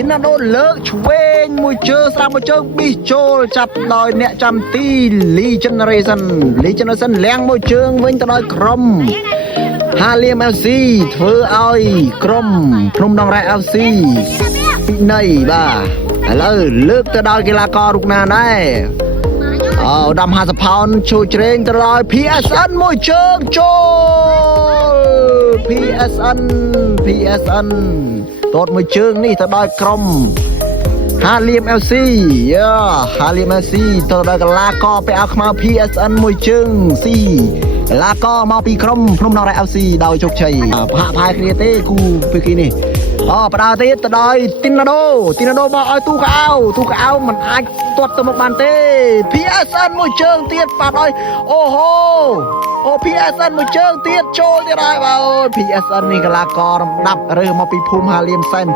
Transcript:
ទីណាដូលើកឆ្វេងមួយជើងស្រាប់មួយជើងប៊ីចូលចាប់ដោយអ្នកចាំទីលី Generation លាងមួយជើងវិញទៅដល់ក្រុមហាលៀម FC ធ្វើឲ្យក្រុមភ្នំដងរ៉ែ FC ពីណីបាទឥឡូវលើកទៅដល់កីឡាកររូបណាដែរឧត្តម50ផោនជួយជ្រែងទៅដល់ PSN មួយជើងចូល PSN តតមួយជើងនេះទៅដល់ក្រុមហាលៀម FC ហាលៀម FC ទៅដល់កីឡាករពាក់អាវខ្មៅ PSN មួយជើងស៊ីកីឡាករមកពីក្រុមភ្នំដងរ៉ែ FC ដោយជោគជ័យផាកផាយគ្នាទេគូពីគីនេះបដើទៀតទៅដល់ទីណាដូមកឲ្យទូកៅមិនអាចទាត់ទៅមុខបានទេ PSN មួយជើងទៀតប៉ះឲ្យអូហូ PSN មួយជើងទៀតចូលទៀតហើយបាទអូយ PSN នេះកីឡាកររំដាប់រើសមកពីភូមិហាលៀមសែន